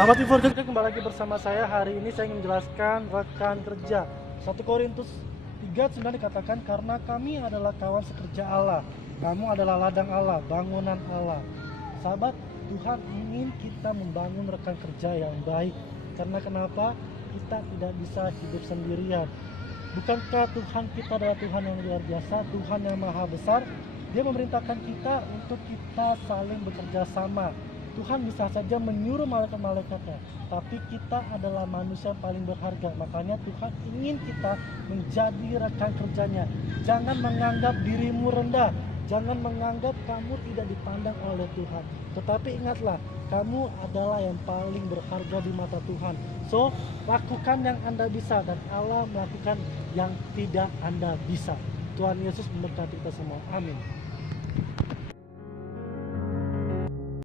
Sahabat Inforger, kembali lagi bersama saya. Hari ini saya ingin menjelaskan rekan kerja. 1 Korintus 3:9 dikatakan, karena kami adalah kawan sekerja Allah, kamu adalah ladang Allah, bangunan Allah. Sahabat, Tuhan ingin kita membangun rekan kerja yang baik. Karena kenapa? Kita tidak bisa hidup sendirian. Bukankah Tuhan kita adalah Tuhan yang luar biasa, Tuhan yang maha besar? Dia memerintahkan kita untuk kita saling bekerja sama. Tuhan bisa saja menyuruh malaikat-malaikatnya, tapi kita adalah manusia yang paling berharga. Makanya Tuhan ingin kita menjadi rekan kerjanya. Jangan menganggap dirimu rendah, jangan menganggap kamu tidak dipandang oleh Tuhan. Tetapi ingatlah, kamu adalah yang paling berharga di mata Tuhan. So, lakukan yang Anda bisa dan Allah melakukan yang tidak Anda bisa. Tuhan Yesus memberkati kita semua. Amin.